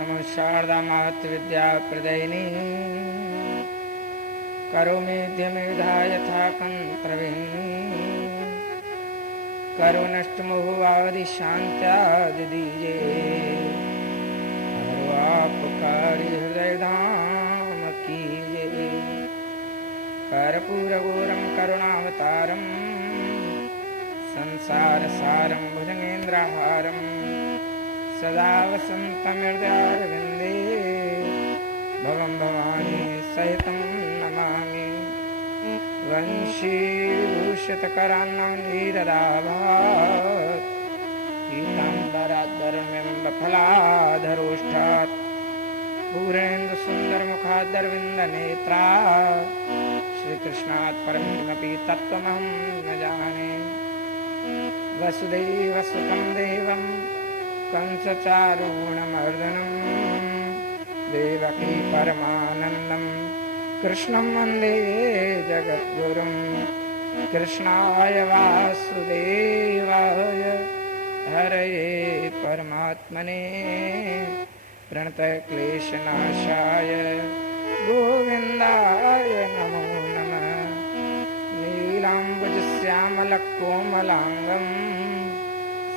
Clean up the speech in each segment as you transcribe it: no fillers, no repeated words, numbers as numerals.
नमः शारदा मातृविद्या प्रदयिनी करोमीद्यमेधा यथा कंत्रविनी करुणष्टमुहुवादि शांत्यादि दीजे हर आपकारी हृदय धाम कीजे कर्पूरगौरं करुणावतारं संसार सारं भुजगेन्द्रहारं सदा वसन्तं हृदयारविन्दे भवं भवानी सहितं नमामि वंशीभूषितकरान्नानीरदाभात् पीताम्बराद्धरम्यम्बफलाधरोष्ठात् पूर्णेन्दुसुन्दरमुखादरविन्दनेत्रात् श्रीकृष्णात् परं किमपि तत्त्वमहं न जाने वसुदेवसुतं देवं कंसचारूणमर्दनं देवकी परमानन्दं कृष्णं वन्दे जगद्गुरुं कृष्णाय वासुदेवाय हरये परमात्मने प्रणतक्लेशनाशाय गोविन्दाय नमो नमः नीलाम्बुजश्यामलकोमलाङ्गं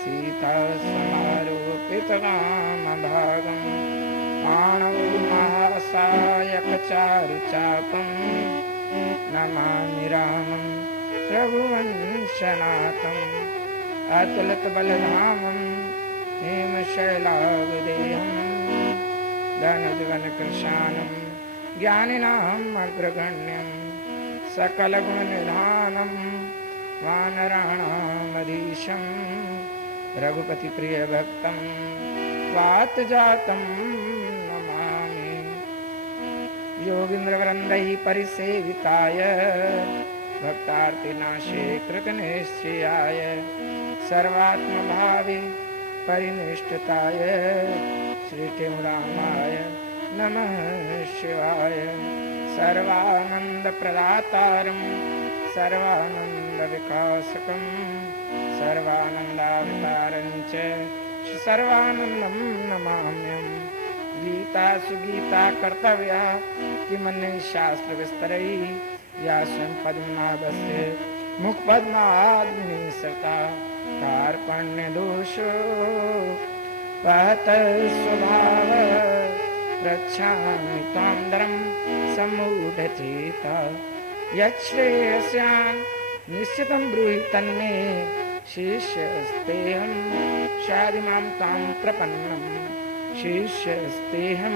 सीतासमारोपितवामभागं माणवो महासायकचारुचापं नमामि रामं रघुवंशनाथम् अतुलितबलधामं हेमशैलावदेहं धनुजवनकृशानं ज्ञानिनाम् अग्रगण्यं सकलगुणनिधानं वानराणामधीशं रघुपतिप्रियभक्तं वातजातं नमामि योगीन्द्रवृन्दैः परिसेविताय भक्तार्तिनाशे कृतनिश्चयाय सर्वात्मभावे परिनिष्ठिताय श्रीरामाय नमः शिवाय सर्वानन्दप्रदातारं सर्वानन्दविकासकं सर्वानन्दावतारं च सर्वानन्दं नमाम्यहम् गीता सुगीता कर्तव्या किमन्यैः शास्त्रविस्तरैः या स्वयं पद्मनाभस्य मुखपद्माद्निसृता कार्पण्यदोषो पहत स्वभाव प्रच्छामि त्वां दरं सम्मूढचेता यच्छ्रेयस्यान् निश्चितं ब्रूहि तन्मे शिष्यस्तेऽहं शाधिमां तां प्रपन्नं शिष्यस्तेऽहं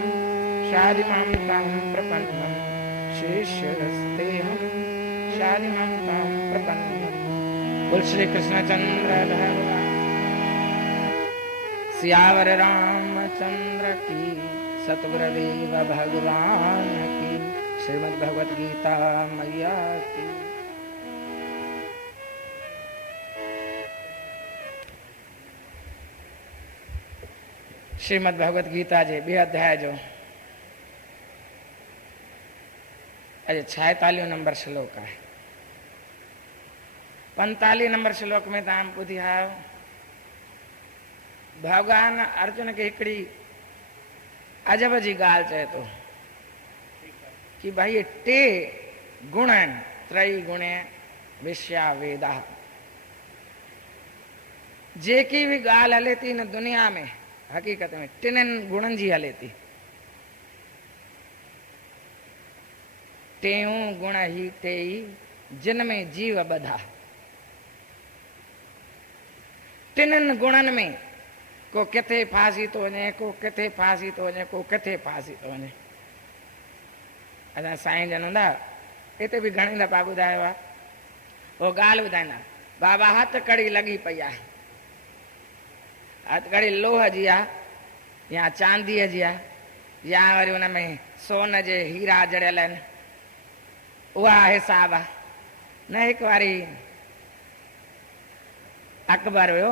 शाधिमां तां प्रपन्नं शिष्यस्तेऽहं शाधिमां तां प्रपन्नं। बोल श्री कृष्णचंद्र भगवान सियावर रामचंद्र की सतगुरुदेव भगवान की श्रीमद् भगवत गीता मैया की। श्रीमद् भगवत गीता जे 2 अध्याय जो अरे 46 नंबर श्लोक है। 45 नंबर श्लोक में ताम ॿुधिया भगवान अर्जुन के हिकिड़ी अजब जी ॻाल्हि चए थो कि भाई ये टे गुण आहिनि त्रयी गुणे विश्या वेदा जेकी भी ॻाल्हि हले थी न दुनिया में हकीकत में टिननि गुणनि जी हले थी। टेऊं गुण ही टेई जिन में जीव ॿधा। टिननि गुणनि में को किथे फासी तो वञे को किथे फासी तो वञे को किथे फासी तो वञे। असां साईं जन हूंदा हिते बि घणी दफ़ा ॿुधायो आहे उहो ॻाल्हि ॿुधाईंदा बाबा हथ कड़ी लॻी पई आहे हथ कड़ी लोह जी आहे या चांदीअ जी आहे या वरी हुन में सोन जे हीरा जड़ियल आहिनि उहा हिसाब आहे न। हिकु वारी अकबर हुयो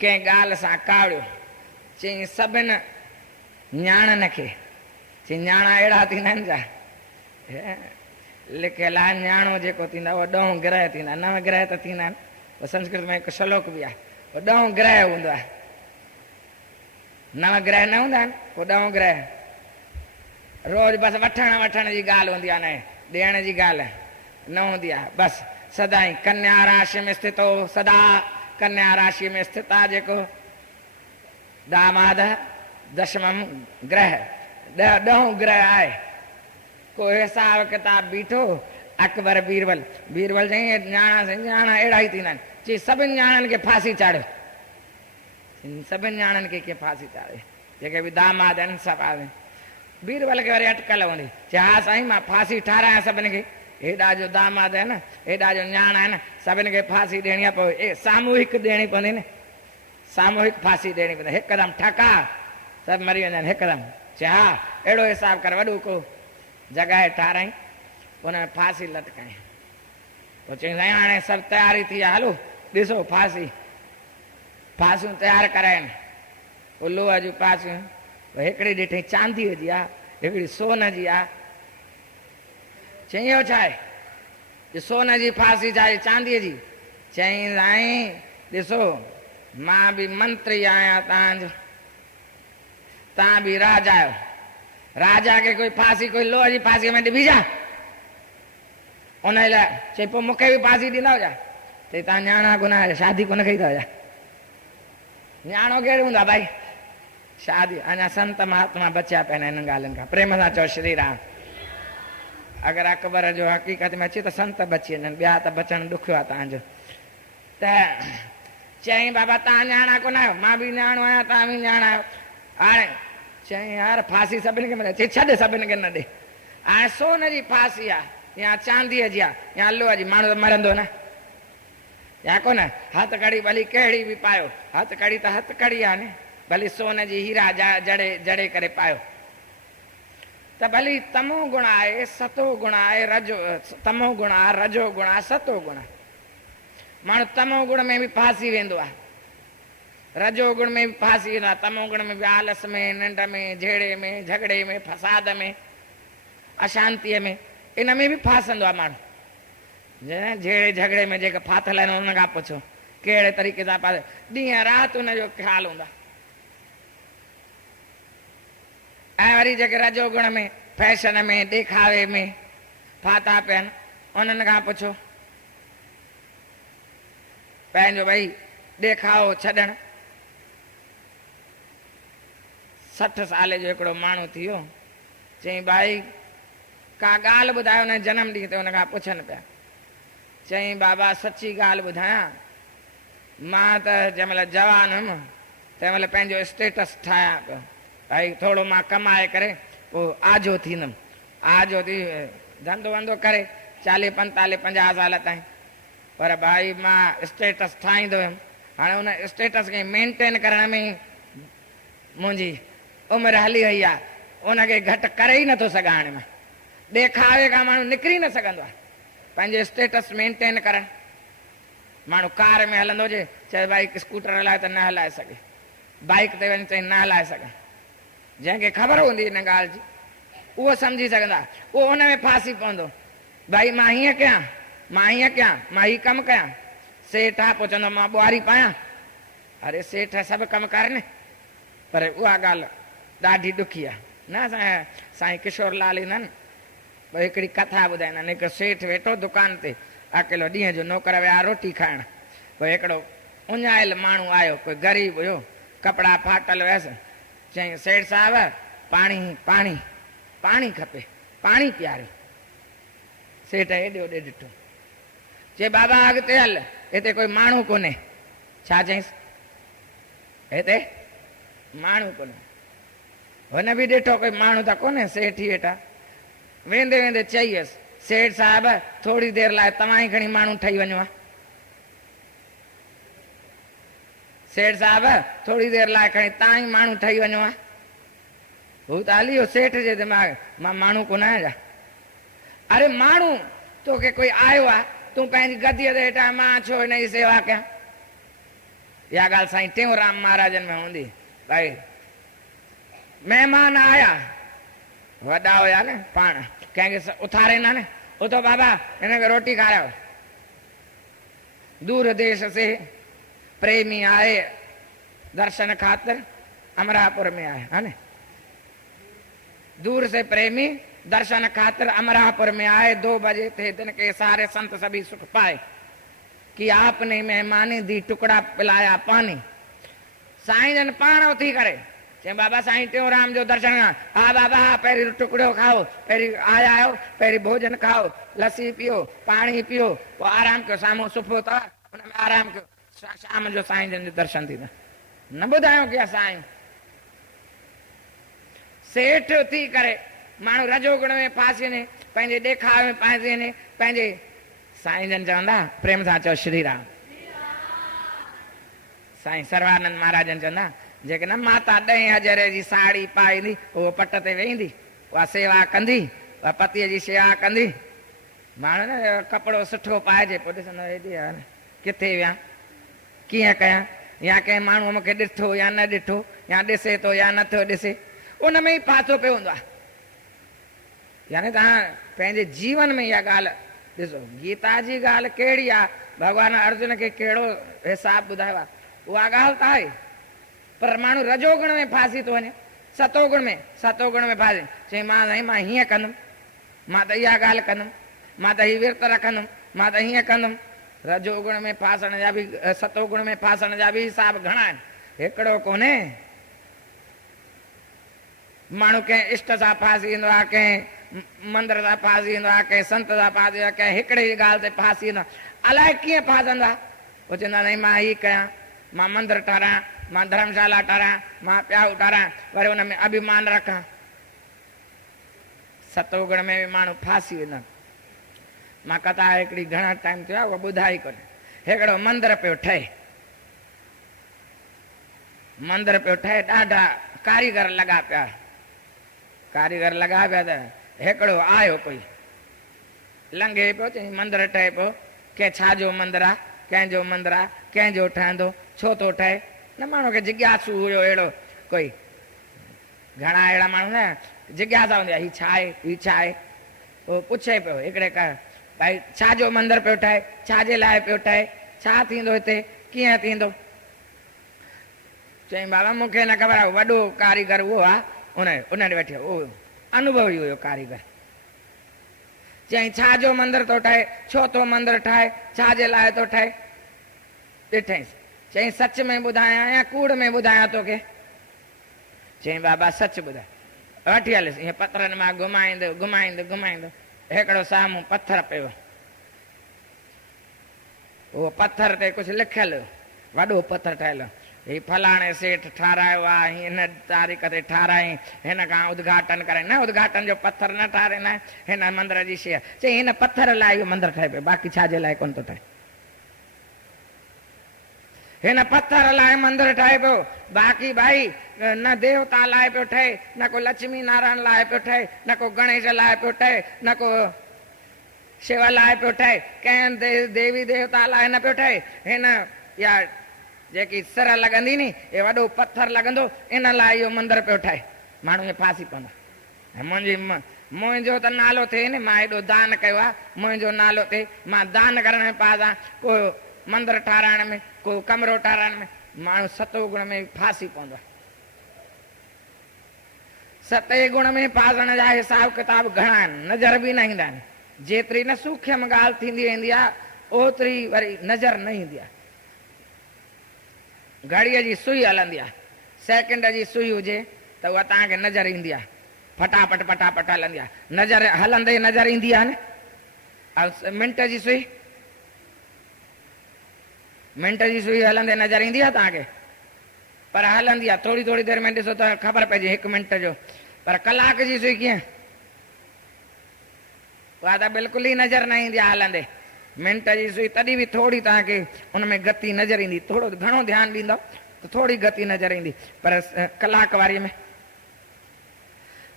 कंहिं ॻाल्हि सां कावड़ियो चई सभिनि न्याणनि खे चई न्याणा अहिड़ा थींदा आहिनि छा लिखियल आहे न्याणो जेको थींदो आहे उहो 10 ग्रह थींदा, 9 ग्रह त थींदा आहिनि। उहो संस्कृत में हिकु श्लोक बि आहे, उहो 10 ग्रह हूंदो आहे। 9 ग्रह न हूंदा आहिनि, उहो 10 ग्रह। रोज़ बसि वठण जी ॻाल्हि हूंदी आहे, न ॾियण जी ॻाल्हि न हूंदी आहे। बसि सदाई कन्या राशि में स्थित हो, सदा कन्या राशि में स्थित आहे जेको दामाद 10मं ग्रह, 10 ग्रह आहे। को हिसाब किताब बीठो। अकबर बीरबल चई न्याणा अहिड़ा ई थींदा आहिनि। चई सभिनि न्याणनि खे फांसी चाढ़ियो, सभिनि न्याणनि खे फांसी चाढ़ियो, जेके बि दामाद आहिनि सभु आहिनि। बीरबल खे वरी अटकल हूंदी, चई हा साईं मां फांसी ठारायां सभिनि खे, हेॾा जो दामाद आहिनि, हेॾा जो न्याणा आहिनि, सभिनि खे फांसी ॾियणी आहे। पोइ सामूहिक ॾियणी पवंदी न, सामूहिक फांसी ॾियणी पवंदी, हिकदमि ठका सभु मरी वेंदा आहिनि हिकदमि। चई हा अहिड़ो हिसाबु कर, वॾो को जॻह ठाराई, हुन में फांसी लटकाई। पोइ चई साईं हाणे सभु तयारी थी आहे, हलो ॾिसो फांसियूं तयारु कराइनि। पोइ लोह जूं फांसियूं, हिकिड़ी ॾिठी चांदीअ जी आहे, हिकिड़ी सोन जी आहे। चई इहो छा आहे? सोन जी फांसी छा आहे चांदीअ जी? चई साईं ॾिसो मां बि मंत्री आहियां तव्हांजो, तव्हां बि राजा आहियो, राजा खे कोई फांसी कोई लोह जी फांसीअ में ॾिबी छा? उन लाइ चई पोइ मूंखे बि फांसी ॾींदा हुजा? चई तव्हां न्याणा कोन आहियो, शादी कोन कई अथव छा? न्याणो केरु हूंदो आहे भाई? शादी। अञा संत महात्मा बचिया पिया आहिनि हिन ॻाल्हियुनि खां, प्रेम सां चओ श्री राम। अगरि अकबर जो हक़ीक़त में अचे त संत बची वञनि, ॿिया त बचणु ॾुखियो आहे तव्हांजो। त चई बाबा तव्हां न्याणा कोन आहियो, मां बि न्याणो आहियां, तव्हां बि न्याणा आहियो। हाणे चई यार फांसी सभिनि खे मिले। चई छॾ सभिनि खे न ॾे, हाणे सोन जी फांसी आहे या चांदीअ जी आहे या लोह जी, माण्हू त मरंदो न या कोन? हथ कड़ी भली कहिड़ी बि पायो, हथ कड़ी त हथ कड़ी आहे न, भली सोन जी हीरा जड़े करे पायो। त भली तमो गुण आहे, सतो गुण आहे, तमो गुण आहे, रजो गुण आहे, सतो गुण आहे। माण्हू तमो गुण में बि फांसी वेंदो आहे, रजो गुण में बि फांसी वेंदो आहे, तमो गुण में बि आलस में, निंड में, झेड़े में, झगड़े में, फसाद में, अशांतीअ में, इन में बि फासंदो आहे माण्हू। झेड़े झगड़े में जेके फाथल आहिनि उन खां पुछो कहिड़े तरीक़े सां फाथे, ॾींहं राति हुनजो ख़्यालु हूंदो आहे। ऐं वरी जेके रजो गुण में, फैशन में, ॾेखावे में फाथा पिया आहिनि, उन्हनि खां पुछो पंहिंजो भई ॾेखावो छॾणु। 60 साल जो हिकिड़ो माण्हू थी वियो, चई भाई का ॻाल्हि ॿुधायो हुन जनम ॾींहं ते, हुन खां पुछनि पिया। चई बाबा सची ॻाल्हि ॿुधायां, मां त जंहिंमहिल जवान हुयुमि तंहिंमहिल पंहिंजो स्टेटस ठाहियां पियो, भाई थोरो मां कमाए करे पोइ आजो थींदुमि, आजो थी धंधो वंधो करे 40, 45, 50 साल ताईं। पर भाई मां स्टेटस ठाहींदो हुयुमि, हाणे हुन स्टेटस खे मेंटेन करण में मुंहिंजी उमिरि हली वई आहे, उनखे घटि करे ई नथो सघां। हाणे मां ॾेखावे खां माण्हू निकिरी न सघंदो आहे, पंहिंजो स्टेटस मेंटेन करणु। माण्हू कार में हलंदो हुजे, चए भाई स्कूटर हलाए त न हलाए सघे, बाइक ते वञी चई न हलाए सघां। जंहिंखे ख़बर हूंदी हिन ॻाल्हि जी उहो सम्झी सघंदा, उहो हुन में फासी पवंदो। भाई मां हीअं कयां, मां हीअं कयां, मां हीअ कमु कयां, सेठ आहे पोइ चवंदो मां ॿुहारी पायां। अरे सेठ सभु कमु कर न, पर उहा ॻाल्हि ॾाढी ॾुखी आहे न। असांजा साईं किशोर लाल ईंदा आहिनि, पोइ हिकिड़ी कथा ॿुधाईंदा आहिनि। हिकु सेठ वेठो दुकान ते, अकेलो, ॾींहं जो नौकर विया रोटी खाइण। पोइ हिकिड़ो उञायल माण्हू आयो, कोई ग़रीब हुयो, कपिड़ा फाटल हुयसि। चई सेठ साहिब पाणी पाणी पाणी खपे, पाणी पीआरियो। सेठ हेॾे होॾे ॾिठो, चए बाबा अॻिते हल, हिते कोई माण्हू कोन्हे। छा चईंसि? हिते माण्हू कोन्हे। हुन बि ॾिठो कोई माण्हू त कोन्हे, सेठ ई वेठा। वेंदे वेंदे चईसि सेठ साहिब थोरी देरि लाइ तव्हां ई खणी माण्हू ठही वञो। सेठ साहिब थोरी देरि लाइ खणी तव्हां ई माण्हू ठही वञो। हू त हली वियो सेठ जे दिमाग़, मां माण्हू कोन आहियां छा? अरे माण्हू तोखे कोई आयो आहे, तूं पंहिंजी गदीअ ते हेठां, मां छो हिन जी सेवा कयां? इहा ॻाल्हि साईं टेऊंराम महाराजनि में हूंदी। भाई महिमान आया, वॾा हुया न, पाण कंहिंखे उथारे न, वो तो बाबा इन्हें रोटी खा रहे हो। दूर देश से प्रेमी आए दर्शन खातिर अमरापुर में आए, है ना। दूर से प्रेमी दर्शन खातिर अमरापुर में आए। 2 बजे थे दिन के, सारे संत सभी सुख पाए कि आपने मेहमानी दी, टुकड़ा पिलाया पानी। साईं जन पाण उथी करे चे बाबा साईं टेऊंराम जो दर्शन। हा बाबा हा, पहिरीं टुकड़ो खाओ, पहिरीं आया आयो, पहिरीं भोजन खाओ, लस्सी पियो, पानी पियो, पोइ आराम कयो। साम्हूं सुबुह अथव, हुन में आराम कयो, शाम जो साईं जन जो दर्शन थींदा। न ॿुधायो कि साईं सेठ थी करे माण्हू रजोगुण में फासी वञे, पंहिंजे ॾेखावे में फासी वञे, पंहिंजे साईं जन चवंदा प्रेम सां चओ श्री राम। साईं सर्वानंद महाराजन चवंदा जेके न माता 10 हज़ारे जी साड़ी पाईंदी, उहो पट ते वेहींदी, उहा सेवा कंदी, उहा पतीअ जी शेवा कंदी। माण्हू न कपिड़ो सुठो पाइजे, पोइ ॾिसंदो हेॾी यार किथे विया, कीअं कयां, या कंहिं माण्हूअ मूंखे ॾिठो या न ॾिठो, या ॾिसे थो या नथो ॾिसे, उन में ई फाथो पियो हूंदो आहे। यानी तव्हां पंहिंजे जीवन में इहा ॻाल्हि ॾिसो। गीता जी ॻाल्हि कहिड़ी आहे, भॻवान अर्जुन खे कहिड़ो हिसाब ॿुधायो आहे, उहा ॻाल्हि त आहे। पर माण्हू रजोगुण में फासी थो वञे, सतोगुण में फासी। चई मां साईं मां हीअं कंदुमि, मां त इहा ॻाल्हि कंदुमि, मां त हीअ विर्त रखंदुमि, मां त हीअं कंदुमि। रजोगुण में फासण जा बि, सतोगुण में फासण जा बि हिसाब घणा आहिनि, हिकिड़ो कोन्हे। माण्हू कंहिं इष्ट सां फासी ईंदो आहे, कंहिं मंदर सां फासी ईंदो आहे, कंहिं संत सां फासी ईंदो आहे, कंहिं हिकिड़े ई ॻाल्हि ते फासी ईंदो आहे। अलाए कीअं फासंदा, उहो चवंदा साईं मां हीअ कयां, मां मंदरु ठारायां, मां धर्मशाला ठारायां, मां प्याऊ ठारायां, वरी हुन में अभिमान रखां। सतोगुण में बि माण्हू फासी वेंदा। मां कथा हिकिड़ी घणा टाइम थियो आहे, उहा ॿुधाई कोन्हे। हिकिड़ो मंदरु पियो ठहे, मंदरु पियो ठहे, ॾाढा कारीगर लॻा पिया, कारीगर लॻा पिया। त हिकिड़ो आयो कोई लंघे पियो, चई मंदरु ठहे पियो, कंहिं छाजो मंदरु आहे, कंहिंजो मंदरु आहे, कंहिंजो ठहंदो, छो थो ठहे। न माण्हू खे जिज्ञासु हुयो अहिड़ो कोई, घणा अहिड़ा माण्हू न जिज्ञासा हूंदी आहे, हीअ छा आहे, हीअ छा आहे। उहो पुछे पियो हिकिड़े का भाई छाजो मंदरु पियो ठहे, छाजे लाइ पियो ठहे, छा थींदो हिते, कीअं थींदो। चई बाबा मूंखे न ख़बर आहे, वॾो कारीगर उहो आहे, उन ॾे वेठो, उहो अनुभवी हुयो कारीगर। चई छाजो मंदरु थो ठहे, छो थो मंदरु ठहे, छाजे लाइ थो ठहे। ॾिठईंसि, चई सच में ॿुधायां या कूड़ में ॿुधायां तोखे। चई बाबा सच ॿुधाए, वठी हलियसि। ईअं पथरनि मां घुमाईंदो घुमाईंदो घुमाईंदो, हिकिड़ो साम्हूं पथर पियो, उहो पथर ते कुझु लिखियलु, वॾो पथर ठहियलु, हीउ फलाणे सेठ ठारायो आहे, हिन तारीख़ ते ठाराई, हिन खां उद्घाटन कराई। न उद्घाटन जो पथर न ठाराईंदा आहिनि, हिन मंदर जी शइ। चई हिन पथर लाइ इहो मंदरु ठहे पियो, बाक़ी छाजे लाइ कोन थो ठहे। हिन पथर लाइ मंदरु ठहे पियो, बाक़ी भाई न देवता लाइ पियो ठहे, न को लक्ष्मी नारायण लाइ पियो ठहे, न को गणेश लाइ पियो ठहे, न को शिव लाइ पियो ठहे, कंहिं देवी देवता लाइ न पियो ठहे। हिन या जेकी सिर लॻंदी नी, हे वॾो पथर लॻंदो, इन लाइ इहो मंदरु पियो ठहे। माण्हू खे फासी पवंदा। मुंहिंजो त नालो थिए न, मां हेॾो दान कयो आहे, मुंहिंजो नालो थिए, मां दान करण में पास आहियां, को मंदरु ठाराइण में, को कमरो ठाराइण में। माण्हू सतोगुण में फासी पवंदो आहे। सते गुण में फासण जा हिसाब किताब घणा आहिनि, नज़र बि न ईंदा आहिनि। जेतिरी न सूक्ष्म ॻाल्हि थींदी वेंदी आहे, ओतिरी वरी नज़र न ईंदी आहे। घड़ीअ जी सुई हलंदी आहे, सेकेंड जी सुई हुजे त उहा तव्हांखे नज़र ईंदी आहे, फटाफट फटाफट हलंदी आहे, नज़र हलंदे नज़र ईंदी आहे न। ऐं मिंट जी सुई, मिंट जी सुई हलंदे नज़र ईंदी आहे तव्हांखे, पर हलंदी आहे थोरी थोरी देरि में, ॾिसो त ख़बर पइजे 1 मिंट जो। पर कलाक जी सुई कीअं, उहा त बिल्कुलु ई नज़र न ईंदी आहे हलंदे। मिंट जी सुई तॾहिं बि थोरी तव्हांखे उन में गति नज़र ईंदी, थोरो घणो ध्यानु ॾींदो त थोरी गति नज़र ईंदी, पर कलाक वारी में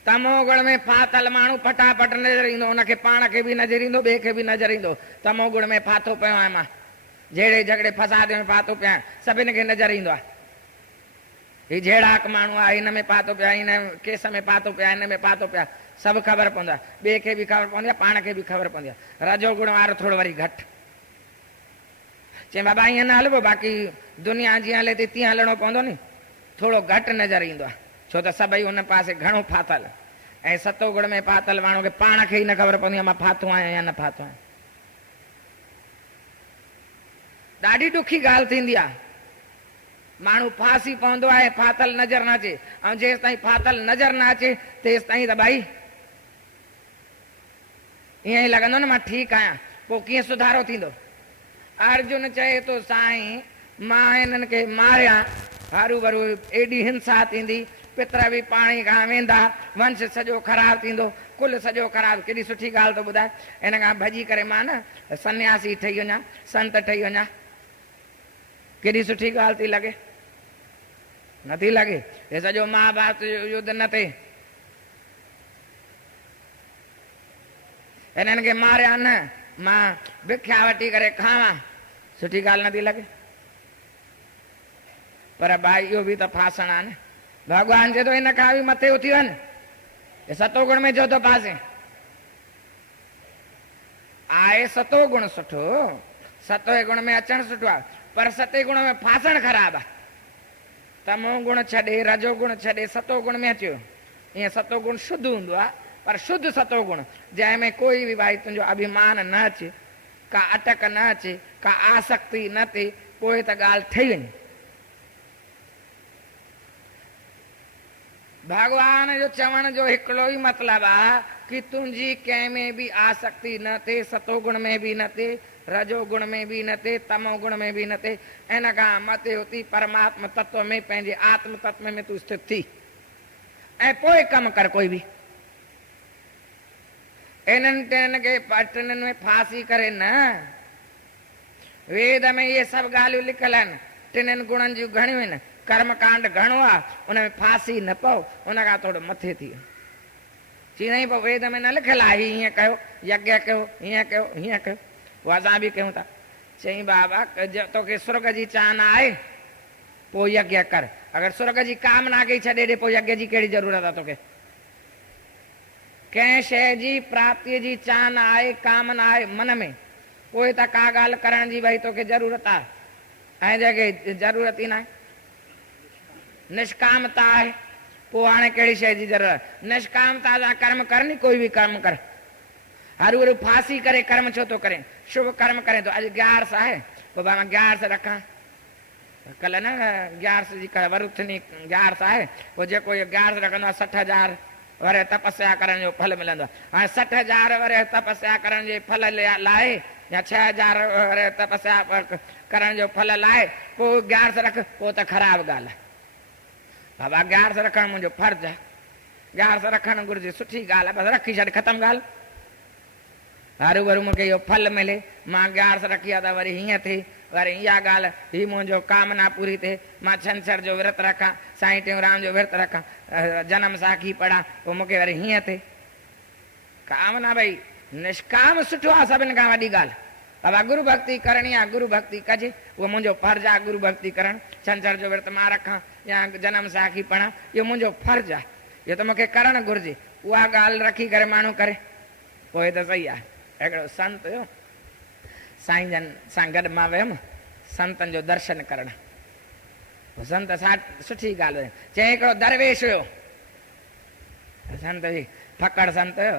तमोगुण में फाथल माण्हू फटाफट नज़र ईंदो, उनखे पाण खे बि नज़र ईंदो, ॿिए खे बि नज़र ईंदो। तमोगुण में फाथो पियो आहियां मां, जहिड़े झगड़े फसाद में फाथो पिया आहियां, सभिनि खे नज़र ईंदो आहे। ही जहिड़ाक माण्हू आहे, हिन में पातो पिया, हिन केस में पातो पिया, हिन में पातो पिया, सभु ख़बर पवंदो आहे, ॿिए खे बि ख़बर पवंदी आहे, पाण खे बि ख़बर पवंदी आहे। रजोगुण वारो थोरो वरी घटि। चई बाबा ईअं न हलिबो, बाक़ी दुनिया जीअं हले थी तीअं हलणो पवंदो नी, थोरो घटि नज़र ईंदो आहे, छो त सभई हुन पासे घणो फाथल। ऐं सतोगुण में फाथल माण्हू खे पाण खे ई न ख़बर पवंदी आहे मां फाथो आहियां या न फाथो आहियां। ॾाढी ॾुखी ॻाल्हि थींदी आहे, माण्हू फासी पवंदो आहे, फाथल नज़र न अचे। ऐं जेसि ताईं फाथल नज़र न अचे तेसि ताईं त भाई ईअं ई लॻंदो न मां ठीकु आहियां। पोइ कीअं सुधारो थींदो? अर्जुन चए थो साईं मां हिननि खे मारियां, हरू भरू एॾी हिंसा थींदी, पितर बि पाणी खां वेंदा, वंश सॼो ख़राबु थींदो, कुल सॼो ख़राबु। केॾी सुठी ॻाल्हि थो ॿुधाए। हिन खां भॼी करे मां न सन्यासी ठही वञा, संत ठही वञा, केॾी सुठी ॻाल्हि थी लॻे, नथी लॻे? हे सॼो महाभारत जो युद्ध न थिए, हिननि खे मारिया न, मां भिख्या वठी करे खावां, सुठी ॻाल्हि नथी लॻे? पर भाई इहो बि त फासण आहे न। भॻवान चए थो हिन खां बि मथे उथी वञ, हे सतोगुण में जो थो फासे। आहे सतोगुण सुठो, सतों गुण में अचणु सुठो आहे, पर सते गुण में फासण ख़राबु आहे। तमो गुण छॾे, रजो गुण छॾे, सतो गुण में अचियो। ईअं सतो गुण शुद्ध हूंदो आहे, पर शुद्ध सतो गुण जंहिंमें कोई बि भाई तुंहिंजो अभिमान न अचे, का अटक न अचे, का आसक्ति न थिए, पोइ त ॻाल्हि ठही वञे। भगवान जो चवण जो हिकिड़ो ई मतिलबु आहे कि तुंहिंजी कंहिं में बि आसक्ति न थिए, सतो गुण में बि न थिए, रजो गुण में बि न थिए, तमो गुण में बि न थिए। इन खां मथे उथी परमात्मा तत्व में, पंहिंजे आत्म तत्व में तूं स्थित थी ऐं पोइ कमु कर। कोई बि इन्हनि टिनि खे टिनिनि में फासी करे न। वेद में इहे सभु ॻाल्हियूं लिखियल आहिनि, टिनिनि गुणनि जूं घणियूं आहिनि। कर्मकांड घणो आहे, उन में फासी न पओ, उन खां थोरो मथे थी। चई पोइ वेद में न लिखियल आहे हीअं कयो, यज्ञ कयो, हीअं कयो, हीअं कयो, उहो असां बि कयूं था। चई बाबा तोखे स्वर्ग जी चाहन आहे, पोइ यज्ञ कर। अगरि स्वर्ग जी कामना खे छॾे ॾे, पोइ यज्ञ जी कहिड़ी ज़रूरत आहे तोखे? कंहिं शइ जी प्राप्तीअ जी चाहन आहे, कामना आहे मन में, पोइ त का ॻाल्हि करण जी भई तोखे ज़रूरत आहे। ऐं जंहिंखे ज़रूरत ई न आहे, निष्कामता आहे, पोइ हाणे कहिड़ी शइ जी ज़रूरत? निष्कामता सां कर्म कर नी, कोई बि कर्म कर। हर हरू फासी करे कर्म छो थो करे? शुभ कर्म करे थो। अॼु ग्यारस आहे, पोइ मां ग्यारस रखां। कल्ह न ग्यारस जी वरुथनी ग्यारस आहे, पोइ जेको इहो ग्यारस रखंदो आहे 60,000 वरे तपस्या करण जो फल मिलंदो आहे। हाणे 60,000 वरे तपस्या करण जे फल लाइ या 6,000 वरे तपस्या करण जो फल लाइ पोइ ग्यारस रख, पोइ त ख़राबु ॻाल्हि आहे। बाबा ग्यारस रखणु मुंहिंजो फर्ज़ु आहे, ग्यारस रखणु घुरिजे, सुठी ॻाल्हि आहे, बसि रखी छॾ, ख़तमु ॻाल्हि। हरू भरू मूंखे इहो फल मिले, मां ग्यारस रखी आहे त वरी हीअं थिए, वरी इहा ॻाल्हि हीअ मुंहिंजो कामना पूरी थिए, मां छंछर जो विर्त रखां, साईं टेऊंराम जो विर्त रखां, जनम साखी पढ़ां, पोइ मूंखे वरी हीअं थिए। कामना भई निष्काम सुठो आहे, सभिनि खां वॾी ॻाल्हि। बाबा गुरु भक्ति करणी आहे, गुरु भक्ति कजे, उहो मुंहिंजो फर्ज़ु आहे। गुरु भक्ति करणु, छंछर जो विर्त मां रखां या जनम साखी पढ़ां, इहो मुंहिंजो फर्ज़ु आहे, इहो त मूंखे करणु घुरिजे। उहा ॻाल्हि रखी करे माण्हू करे, पोइ त सही आहे। हिकिड़ो संत हुयो, साईं जन सां गॾु मां वियुमि संतनि जो दर्शन करणु। संत सुठी ॻाल्हि हुई। चई हिकिड़ो दरवेश हुयो, संत बि फकड़ संत हुयो,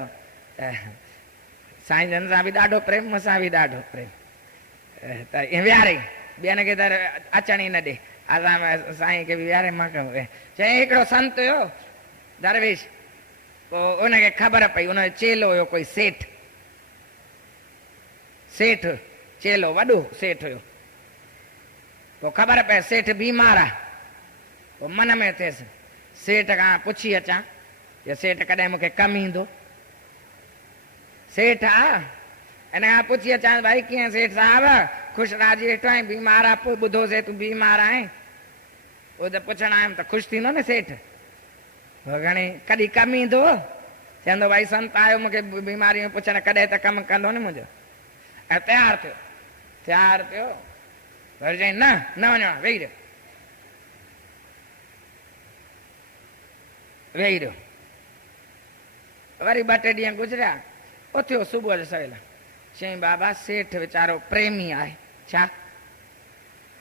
साईं जन सां बि ॾाढो प्रेम, मूंसां बि ॾाढो प्रेम, त ईअं विहारे, ॿियनि खे त अचण ई न ॾे, असां साईं खे बि विहारे, मां चई हिकिड़ो संत हुयो दरवेश, पोइ उनखे ख़बर पई, उनजो चेलो हुयो कोई सेठ, सेठ चेलो वॾो सेठ हुयो। पोइ ख़बर पए सेठ बीमार आहे, पोइ मन में थिएसि सेठ खां पुछी अचां, या सेठ कॾहिं मूंखे कमु ईंदो। सेठ आहे, हिन खां पुछी अचां भाई कीअं सेठ साहिब, ख़ुशि राजी वेठो आहीं, बीमार आहे, पोइ ॿुधोसीं तूं बीमार आहीं, पोइ त पुछणु आयुमि त ख़ुशि थींदो न सेठ, घणी कॾहिं कमु ईंदो? चवंदो भाई संत आयो मूंखे बीमारी में पुछणु, कॾहिं त कमु कंदो न मुंहिंजो। ऐं तयारु थियो, वरी चई न वञो, वेही रहियो। वेही रहियो। वरी 2-3 ॾींहं गुज़रिया, उथियो सुबुह जो सवेल, चईं बाबा सेठ वीचारो प्रेमी आहे। छा?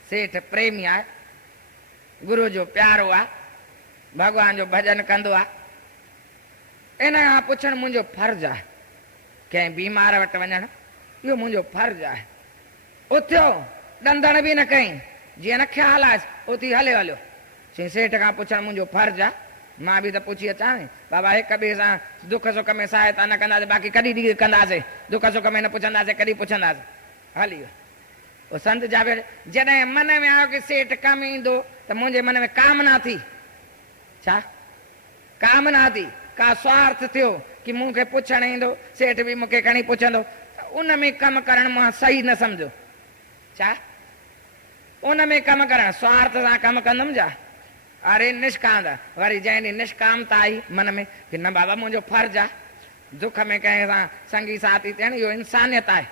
सेठ प्रेमी आहे, गुरु जो प्यारो आहे, भगवान जो भजन कंदो आहे, इन खां पुछणु मुंहिंजो फर्ज़ु आहे। कंहिं बीमार वटि वञणु इहो मुंहिंजो फर्ज़ु आहे। उथियो, ॾंदण बि न कई, जीअं न ख़्यालु आहे उथी हलियो हलियो। चईं सेठ खां पुछणु मुंहिंजो फर्ज़ु आहे, मां बि त पुछी अचां बाबा, हिक ॿिए सां दुख सुख में सहायता न कंदासीं, बाक़ी कॾहिं कंदासीं, दुख सुख में न पुछंदासीं, कॾहिं पुछंदासीं, हली वियो। उहो संत जावेद जॾहिं मन में आयो की सेठ कमु ईंदो त मुंहिंजे मन में कामना थी। छा कामना थी? का स्वार्थ थियो की मूंखे पुछणु ईंदो, सेठ बि मूंखे खणी पुछंदो, त उन में कमु करणु मां सही न सम्झो। छा? उन में कमु करणु, स्वार्थ सां कमु कंदुमि छा? अरे निष्काम। वरी जंहिं ॾींहुं निष्कामता आई मन में की न बाबा मुंहिंजो फर्ज़ु आहे, दुख में कंहिं सां संगी साथी थियणु, इहो इंसानियत आहे।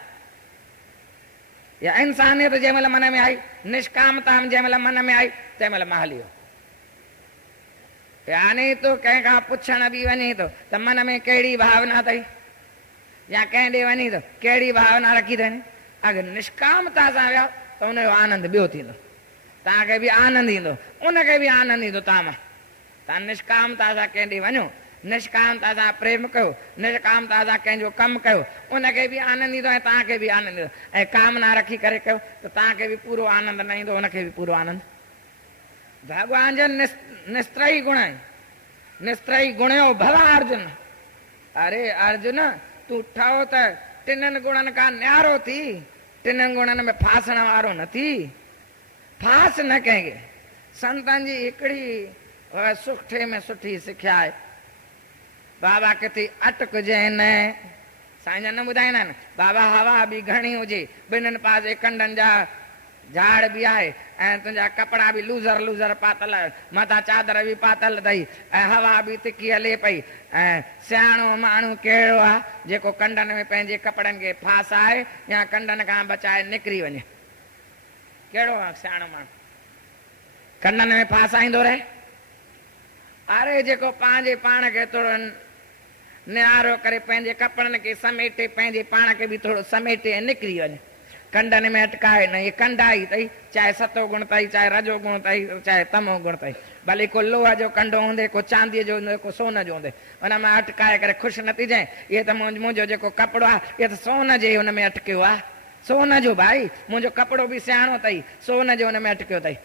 या इंसानियत जंहिं महिल मन में आई, निष्कामता जंहिं महिल मन में आई, तंहिं महिल मां हली वियो। यानी तूं कंहिंखां पुछण बि वञी थो त मन में कहिड़ी भावना अथई, या कंहिं ॾे वञी थो कहिड़ी भावना रखी अथई। अगरि निष्कामता सां विया त उनजो आनंद ॿियो थींदो, तव्हांखे बि आनंद ईंदो, उनखे बि आनंद ईंदो। तव्हां निष्कामता सां कंहिं ॾे वञो, निष्कामता सां प्रेम कयो, निष्कामता सां कंहिंजो कमु कयो, उनखे बि आनंद ईंदो ऐं तव्हांखे बि आनंद ईंदो। ऐं कामना रखी करे कयो त तव्हांखे बि पूरो आनंद न ईंदो, उनखे बि पूरो आनंद। भगवान जो निस्त्रही गुण आहे। निस्त्रही गुणियो भला अर्जुन। अरे अर्जुन, तूं ठहो त 3 गुणनि खां न्यारो थी, 3 गुणनि में फासण वारो न थी। फास न कंहिंखे। संतनि जी हिकिड़ी सुठे में सुठी सिख्या आहे, बाबा किथे अटकजे न। साईं जन ॿुधाईंदा आहिनि, बाबा हवा बि घणी हुजे, 2 पासे कंडनि जा झाड़ बि आहे, ऐं तुंहिंजा कपिड़ा बि लूज़र लूज़र पातल, मथां चादर बि पातल अथई, ऐं हवा बि तिखी हले पई, ऐं सियाणो माण्हू कहिड़ो आहे जेको कंडनि में पंहिंजे कपिड़नि खे फासाए या कंडनि खां बचाए निकिरी वञे? कहिड़ो आहे सियाणो माण्हू? कंडनि में फासाईंदो रहे? अरे जेको पंहिंजे पाण खे थोरो निहारो करे, पंहिंजे कपिड़नि खे समेटे, पंहिंजे पाण खे बि थोरो समेटे ऐं निकिरी वञे। कंडनि में अटकाए न, ये कंडाई अथई, चाहे सतो गुण अथई, चाहे रजो गुण अथई, चाहे तमो गुण अथई। भले को लोह जो कंडो हूंदे, को चांदीअ जो हूंदे, को सोन जो हूंदे, हुन में अटकाए करे ख़ुशि न थी जाए। इहे त मुंहिंजो जेको कपिड़ो आहे, इहे त सोन जे हुन में अटकियो आहे। सोन जो भाई, मुंहिंजो कपिड़ो बि सियाणो अथई, सोन जो हुन में अटकियो अथई,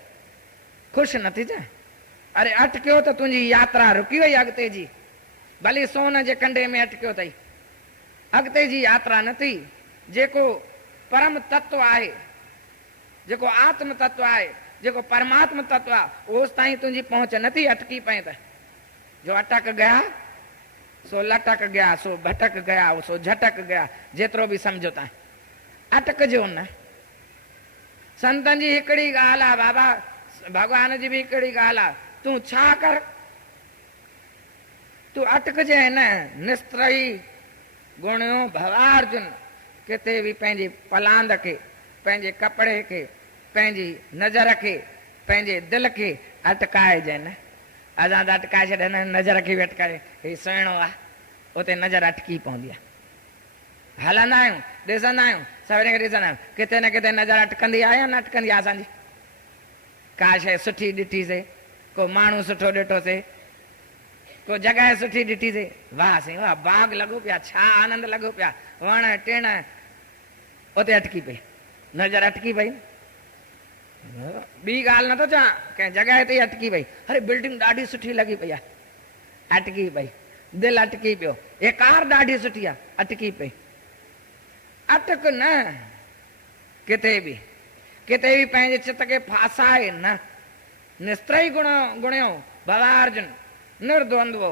ख़ुशि न थी जाए। अरे अटकियो त तुंहिंजी यात्रा रुकी वई अॻिते जी। भले सोन जे कंडे में अटकियो अथई, अॻिते जी यात्रा न थी। जेको परम तत्व आहे, जेको आत्म तत्व आहे, जेको परमात्म तत्व आहे, उस ताईं तुंहिंजी पहुच नथी अटकी पए त। जो अटक गया सो लटक गया, सो भटक गया, सो झटक गया, जेतिरो बि सम्झो तव्हां, अटकजो न। संतनि जी हिकिड़ी ॻाल्हि आहे बाबा, भॻवान जी बि हिकिड़ी ॻाल्हि आहे, तूं छा कर, तूं अटकजे न। निस्त्रही गुणियो भवार्जुन। किथे बि पंहिंजे पलांद खे, पंहिंजे कपिड़े खे, पंहिंजी नज़र खे, पंहिंजे दिलि खे अटकाइजे न। असां त अटकाए छॾींदा आहियूं, नज़र खे बि अटकाए, हीउ सुहिणो आहे, उते नज़र अटकी पवंदी आहे। हलंदा आहियूं, ॾिसंदा आहियूं, सभिनी खे ॾिसंदा आहियूं, किथे न किथे नज़र अटकंदी आहे या न अटकंदी आहे असांजी? का शइ सुठी ॾिठीसीं, को माण्हू सुठो ॾिठोसीं, को जॻह सुठी ॾिठीसीं, वाह साईं वाह, बाग लॻो पिया, छा आनंद लॻो पिया, वण टिण, उते अटकी पई, नज़र अटकी पई। ॿी ॻाल्हि नथो चवां, कंहिं जॻह ते अटकी पई, अरे बिल्डिंग ॾाढी सुठी लॻी पई आहे, अटकी पई, दिलि अटकी पियो, हे कार ॾाढी सुठी आहे, अटकी पई। अटक न किथे बि, किथे बि पंहिंजे चित खे फासाए न। निस्त्रही गुणियो भवार्जुन निर्द्वंद्वो।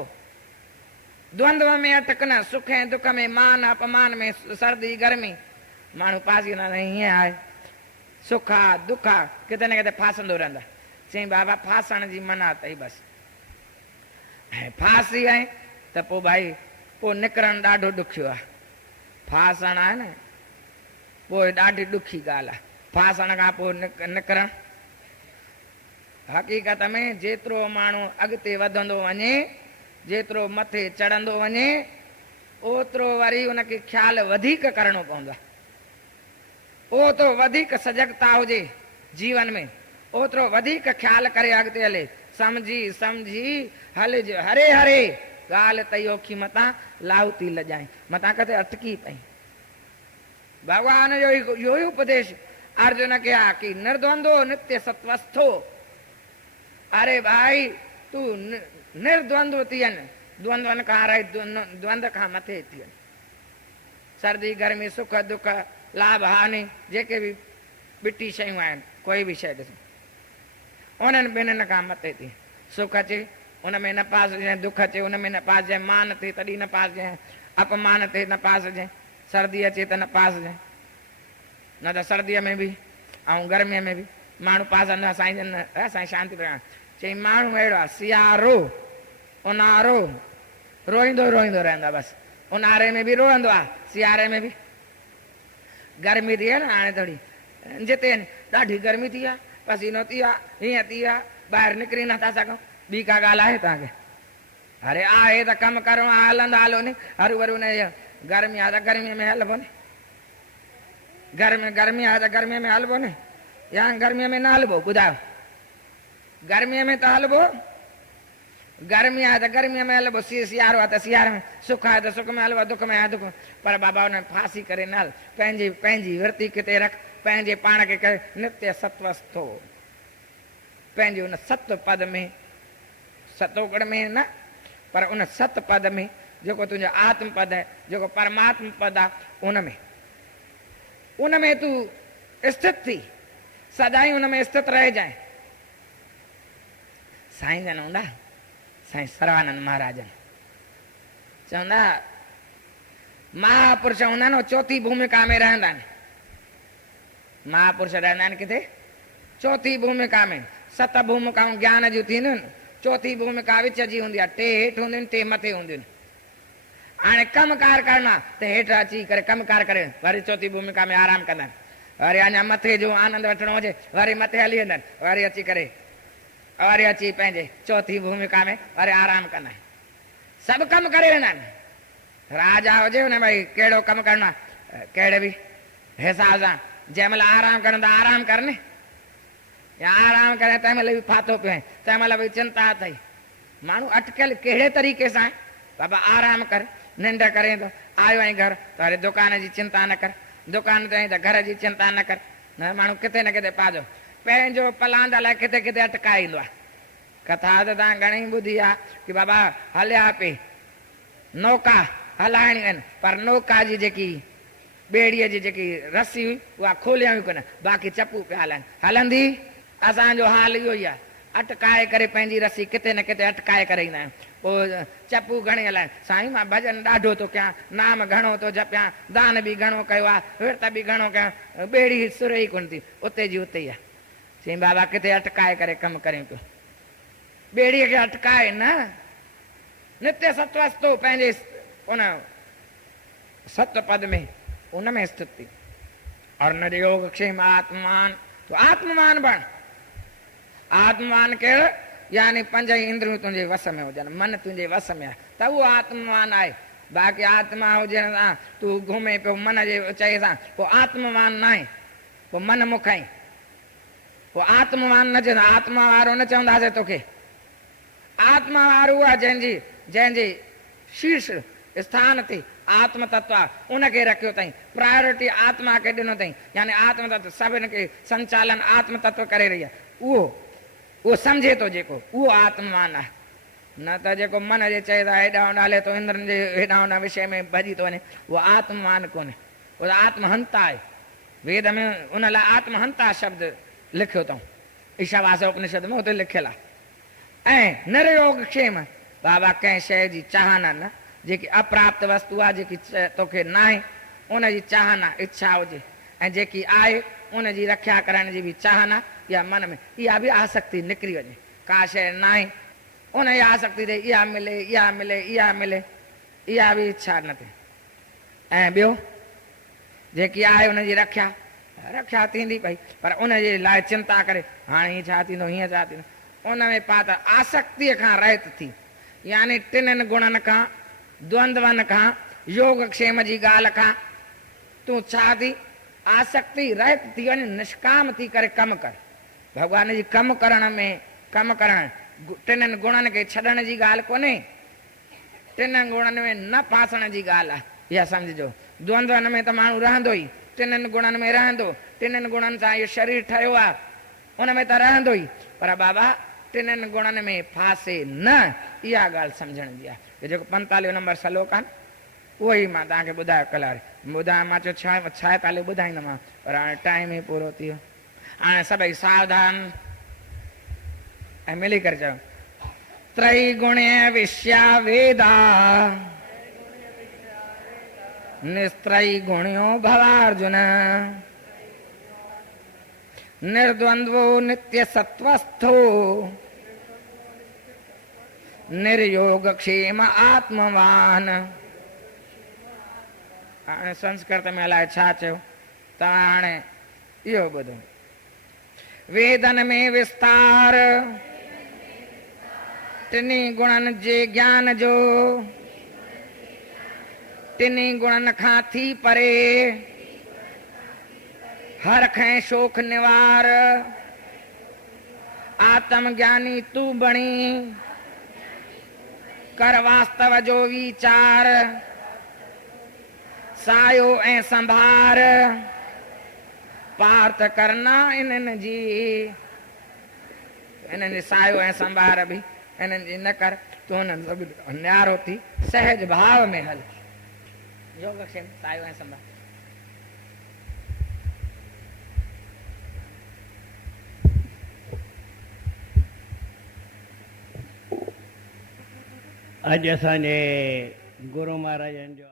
द्वंद्व में अटक न, सुख ऐं दुख में, मान अपमान में, सर्दी गर्मी, माण्हू फासी न, हीअं आहे, सुख आहे दुख आहे, किथे न किथे फासंदो रहंदा। चई बाबा फासण जी मना अथई बसि, ऐं फासी आहे त पोइ भाई पोइ निकिरणु ॾाढो ॾुखियो आहे। फासण आहे न, पोइ ॾाढी ॾुखी ॻाल्हि आहे। फासण खां पोइ निकिरणु, हक़ीक़त में जेतिरो माण्हू अॻिते वधंदो वञे, जेतिरो मथे चढ़ंदो वञे ओतिरो वरी उनखे ख्याल वधीक करणो पवंदो आहे। ओतिरो वधीक सजगता हुजे जीवन में, ओतिरो वधीक ख्याल करे अॻिते हले। समझी समझी हल हरे हरे ॻाल्हि तई औखी मतां लाहुती लॼाई, मतां किथे अटकी पई। भगवान जो इहो ई उपदेश अर्जुन खे आहे कि निर्द्वंदो नित्य सत्वस्थो। अरे भाई तू निर्द्वंद्व थी वञ, द्वंद्वन खां रहित, द्वंद खां मथे थी वञ। सर्दी गर्मी सुख दुख लाभ हानि जेके बि ॿिटी शयूं आहिनि, कोई बि शइ ॾिसो उन्हनि ॿिन्हिनि खां मथे थी। सुख अचे उन में न पास हुजे, दुख अचे उन में न पास हुजे, मान थिए तॾहिं न पास हुजे, अपमान थिए न पास हुजे, सर्दी अचे त न पास हुजे। न त सर्दीअ में बि ऐं गर्मीअ में बि माण्हू पास न। साईं जन साईं शांति प्रकाश चई माण्हू अहिड़ो आहे, सियारो ऊन्हारो रोईंदो रोईंदो रहंदो आहे। बसि ऊन्हारे में बि रोअंदो आहे, सियारे में बि। गर्मी थी आहे न हाणे थोरी, जिते ॾाढी गर्मी थी आहे, पसीनो थी आहे, हीअं थी आहे, ॿाहिरि निकिरी नथा सघूं। ॿी का ॻाल्हि आहे तव्हांखे? अरे आहे त कमु करिणो आहे, हलंदा हलो नी, हरू भरू न। गर्मी आहे त गर्मीअ में हलिबो नी, गर्मी आहे त गर्मीअ में हलिबो नी, या गर्मीअ में न हलिबो? ॿुधायो, गर्मीअ में त हलिबो, गर्मी आहे त गर्मीअ में हलिबो, सियारो आहे त सियारे में, सुख आहे त सुख में हलिबो, दुख में आहे दुख में। पर बाबा हुन फांसी करे न हल, पंहिंजी पंहिंजी वृत्ति किथे रख, पंहिंजे पाण खे करे नित्य सत्वस्थो। पंहिंजे उन सत पद में, सतोगुण में न, पर उन सत पद में जेको तुंहिंजो आत्म पद आहे, जेको परमात्मा पद आहे, उन में तूं स्थित थी, सदाई उन में स्थित रहिजांइ। साईं जन हूंदा, साईं सर्वानंद महाराजन चवंदा महापुरुष हूंदा आहिनि, चौथी भूमिका में रहंदा आहिनि। महापुरुष रहंदा आहिनि किथे? चौथी भूमिका में। सत भूमिकाऊं ज्ञान जूं थींदियूं आहिनि, चौथी भूमिका विच जी हूंदी आहे। टे हेठि हूंदियूं आहिनि, टे मथे हूंदियूं आहिनि। हाणे कमकार करणा त हेठि अची करे कमकार करे वरी चौथी भूमिका में आराम कंदा आहिनि। वरी अञा मथे जो आनंद वठिणो हुजे वरी मथे हली वेंदा आहिनि, वरी अची करे वरी अची पंहिंजे चौथी भूमिका में वरी आराम कंदा आहिनि। सभु कमु करे वेंदा आहिनि। राजा हुजे हुन भई कहिड़ो कमु करणो आहे, कहिड़े बि हिसाब सां जंहिं महिल आराम करणो त आराम करनि, या आराम करे तंहिं महिल बि फाथो पियो, तंहिं महिल बि चिंता अथई। माण्हू अटकियल कहिड़े तरीक़े सां बाबा आराम कर, निंड करे थो, आयो आई घर त वरी दुकान जी चिंता न कर, दुकान ते आई त घर जी चिंता न कर। न माण्हू किथे न किथे पाजो पंहिंजो पलांद लाइ किथे किथे अटकाए ईंदो आहे। कथा त तव्हां घणेई ॿुधी आहे कि बाबा हलिया पे नौका हलाइणियूं आहिनि, पर नौका जी जेकी ॿेड़ीअ जी जेकी रस्सी हुई उहा खोलिया हुई कोन, बाक़ी चपू पिया हलाइनि। हलंदी? असांजो हाल इहो ई आहे, अटकाए करे पंहिंजी रस्सी किथे न किथे अटकाए करे ईंदा आहियूं। पोइ चपू घणे हलाइनि? साईं मां भॼन ॾाढो थो कयां, नाम घणो थो जपियां, दान बि घणो कयो आहे, विर्त बि घणो कयां, ॿेड़ी सुर ई कोन थी, उते जी उते ई आहे। चई बाबा किथे अटकाए करे कमु करियूं पियो, ॿेड़ीअ खे अटकाए न। नित्य सत्वस्थो पंहिंजे उन सत पद में उन में स्थित थी। और न योग क्षेम आत्मान, तो आत्मवान बण। आत्मवान कहिड़ो? यानी पंज इंद्रियूं तुंहिंजे वस में हुजनि, मन तुंहिंजे वस में आहे त उहो आत्मवान आहे। बाक़ी आत्मा हुजण सां तूं घुमे पियो मन जे चए सां, पोइ आत्मवान न आहे, पोइ मन मुखाई, पोइ आत्मवान न चवंदा। आत्मा वारो न चवंदासीं तोखे। आत्मा वारो आहे जंहिंजे शीर्ष स्थान ते आत्म तत्व आहे, उनखे रखियो अथई, प्रायोरिटी आत्मा खे ॾिनो अथई। यानी आत्म तत्व सभिनि खे संचालन आत्म तत्व करे रही आहे। उहो सम्झे थो जेको, उहो आत्मवान आहे। न त जेको मन जे चए था हेॾां होॾां हले थो, इंद्रनि जे हेॾां होॾां विषय में भॼी थो वञे, उहो आत्मवान कोन्हे, उहो आत्महंता आहे। वेद में उन लाइ आत्महंता शब्द लिखियो अथऊं, ईशावास उपनिषद में उते लिखियलु आहे। ऐं निर्योग क्षेम, बाबा कंहिं शइ जी चाहना न, जेकी अप्राप्त वस्तु आहे, जेकी तोखे न आहे उनजी चाहना इच्छा हुजे, ऐं जेकी आहे उनजी रक्षा करण जी बि चाहना, इहा मन में इहा बि आसक्ति निकिरी वञे। का शइ न आहे उन जी आसक्ति थिए, इहा मिले इहा मिले इहा मिले, इहा बि इच्छा न थिए। ऐं ॿियो जेकी आहे उनजी रक्षा थींदी पई, पर उनजे लाइ चिंता करे हाणे हीअं छा थींदो, हीअं छा थींदो, उन में पा त आसक्तिअ खां रहित थी यानी टिननि गुणनि खां द्वंद्वनि खां योगक्षेम जी ॻाल्हि खां तूं छा थी आसक्ति रहित थी वञ, निष्काम थी करे कमु कर। भॻवान जी कमु करण में कमु करण टिननि गुणनि खे छॾण जी ॻाल्हि कोन्हे, टिननि गुणनि में न फासण जी ॻाल्हि आहे, इहा सम्झिजो। द्वंद्वनि में त माण्हू रहंदो ई, टिननि गुणनि में रहंदो, टिननि गुणनि सां इहो शरीर ठहियो आहे उन में त रहंदो ई, पर बाबा टिननि गुणनि में फासे न, इहा ॻाल्हि सम्झण जी आहे। जेको 45 नंबर श्लोक आहे उहो ई मां तव्हांखे ॿुधायो कलाक ॿुधायां, मां चयो 46 ॿुधाईंदोमांव, पर हाणे टाइम ई पूरो थी वियो। हाणे सभई सावधान ऐं मिली करे चयो त्रैगुण्य विश्या वेदा निस्त्रयी गुण्यो भवार्जुन निर्द्वंद्वो नित्य सत्वस्थो निर्योग क्षेम आत्मवान। हाणे संस्कृत में अलाए छा चयो, तव्हां हाणे इहो ॿुधो। वेदन में विस्तार टिनी गुणनि जे ज्ञान जो, टिनी गुणनि खां थी परे हर खैं शोक निवार आत्म ज्ञानी तू बणी कर वास्तव जो विचार सायो ऐं संभार पार्थ करना इन्हनि जी, इन्हनि जी सायो ऐं संभार बि इन्हनि जी न कर, तूं हुननि सभु न्यारो थी सहज भाव में हल। योगक्षेम सायो ऐं संभार। अॼु असांजे गुरु महाराजनि जो